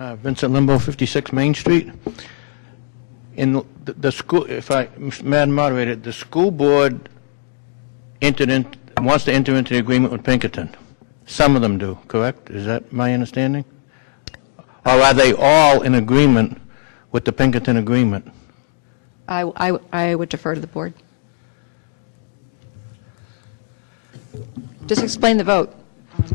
Vincent Limbo, 56 Main Street. In the school, Madam Moderator, the school board wants to enter into the agreement with Pinkerton. Some of them do, correct? Is that my understanding? Or are they all in agreement with the Pinkerton agreement? I would defer to the board. Just explain the vote.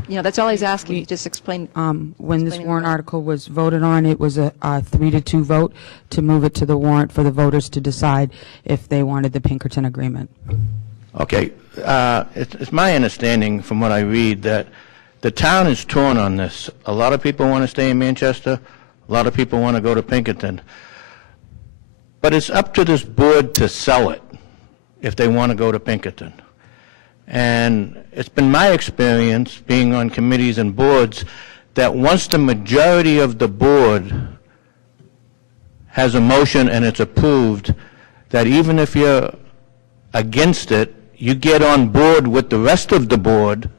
That's all he's asking. Just explain. When this warrant article was voted on, it was a 3-2 vote to move it to the warrant for the voters to decide if they wanted the Pinkerton agreement. Okay. It's my understanding from what I read that the town is torn on this. A lot of people want to stay in Manchester. A lot of people want to go to Pinkerton. But it's up to this board to sell it if they want to go to Pinkerton. And it's been my experience, being on committees and boards, that once the majority of the board has a motion and it's approved, that even if you're against it, you get on board with the rest of the board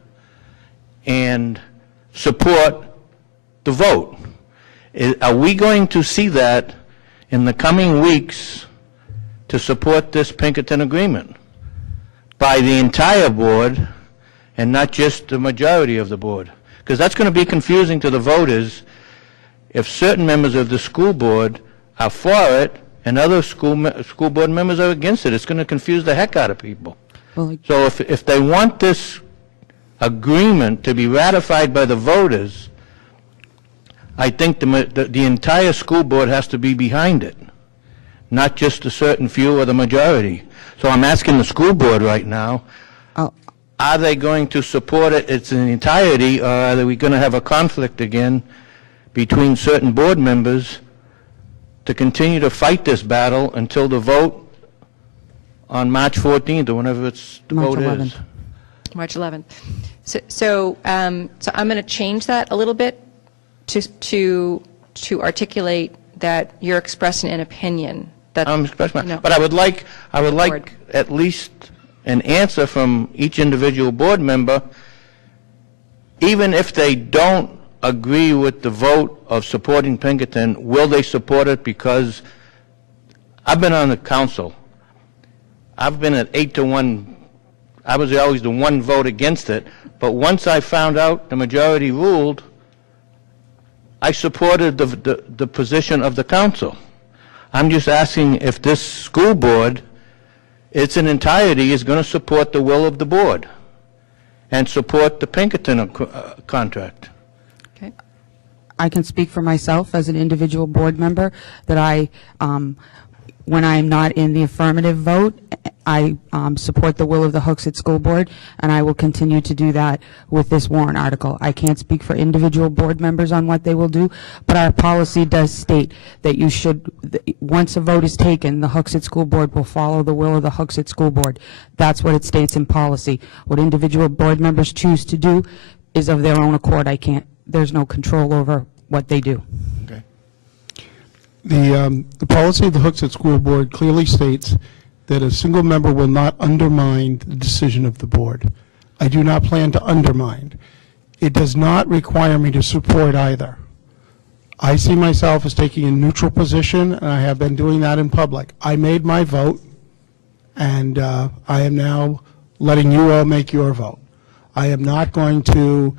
and support the vote. Are we going to see that in the coming weeks to support this Pinkerton agreement by the entire board and not just the majority of the board? Because that's going to be confusing to the voters if certain members of the school board are for it and other school board members are against it. It's going to confuse the heck out of people. Well, so if they want this agreement to be ratified by the voters, I think the entire school board has to be behind it, not just a certain few or the majority. So I'm asking the school board right now, are they going to support it in its entirety, or are we going to have a conflict again between certain board members to continue to fight this battle until the vote on March 14th or whenever the vote is? March 11th. So I'm going to change that a little bit to articulate that you're expressing an opinion. That, I'm expressing but I would like at least an answer from each individual board member, even if they don't agree with the vote of supporting Pinkerton. Will they support it? Because I've been on the council. I've been at 8-1. I was always the one vote against it. But once I found out the majority ruled, I supported the position of the council. I'm just asking if this school board, its in entirety, is going to support the will of the board and support the Pinkerton contract. Okay. I can speak for myself as an individual board member that when I'm not in the affirmative vote, I support the will of the Hooksett School Board, and I will continue to do that with this warrant article. I can't speak for individual board members on what they will do, but our policy does state that you should, once a vote is taken, the Hooksett School Board will follow the will of the Hooksett School Board. That's what it states in policy. What individual board members choose to do is of their own accord. There's no control over what they do. Okay. The policy of the Hooksett School Board clearly states that a single member will not undermine the decision of the board. I do not plan to undermine. It does not require me to support either. I see myself as taking a neutral position, and I have been doing that in public. I made my vote, and I am now letting you all make your vote. I am not going to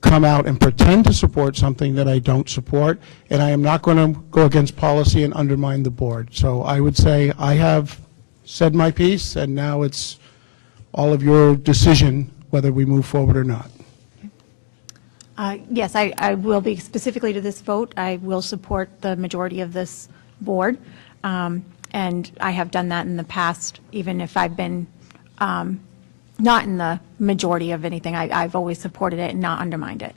come out and pretend to support something that I don't support, and I am not going to go against policy and undermine the board. So I would say I have said my piece, and now it's all of your decision whether we move forward or not. Yes, I will be specifically to this vote. I will support the majority of this board, and I have done that in the past, even if I've been not in the majority of anything. I've always supported it and not undermined it.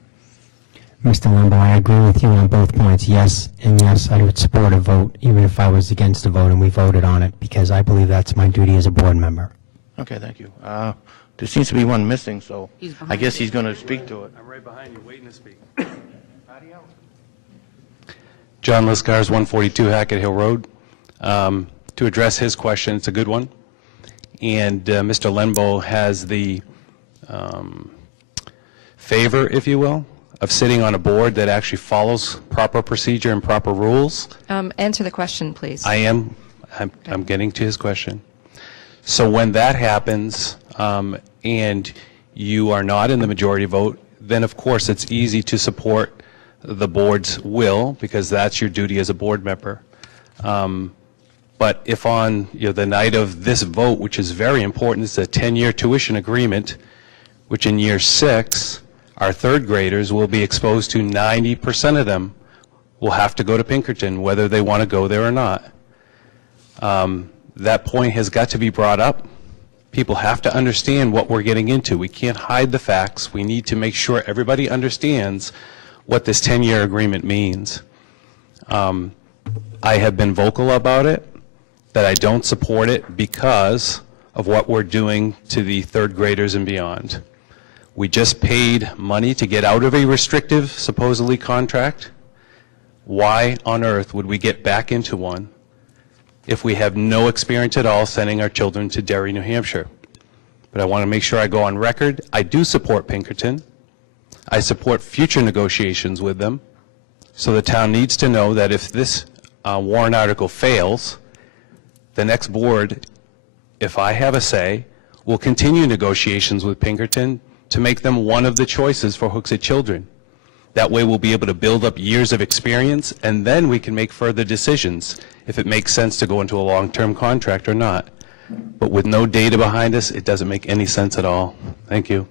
Mr. Limbo, I agree with you on both points. Yes, and yes, I would support a vote, even if I was against the vote and we voted on it, because I believe that's my duty as a board member. Okay, thank you. There seems to be one missing, so I guess he's going to speak to it. I'm right behind you, waiting to speak. John Liscars, 142 Hackett Hill Road. To address his question, it's a good one. And Mr. Limbo has the favor, if you will, of sitting on a board that actually follows proper procedure and proper rules. Answer the question, please. I'm getting to his question. So when that happens, and you are not in the majority vote, then of course it's easy to support the board's will, because that's your duty as a board member. But if on the night of this vote, which is very important, it's a 10-year tuition agreement, which in year 6, our third graders will be exposed to 90% of them will have to go to Pinkerton, whether they want to go there or not. That point has got to be brought up. People have to understand what we're getting into. We can't hide the facts. We need to make sure everybody understands what this 10-year agreement means. I have been vocal about it, that I don't support it because of what we're doing to the third graders and beyond. We just paid money to get out of a restrictive, supposedly, contract. Why on earth would we get back into one if we have no experience at all sending our children to Derry, New Hampshire? But I want to make sure I go on record. I do support Pinkerton. I support future negotiations with them. So the town needs to know that if this warrant article fails, the next board, if I have a say, will continue negotiations with Pinkerton to make them one of the choices for Hooksett children. That way we'll be able to build up years of experience, and then we can make further decisions if it makes sense to go into a long-term contract or not. But with no data behind us, it doesn't make any sense at all. Thank you.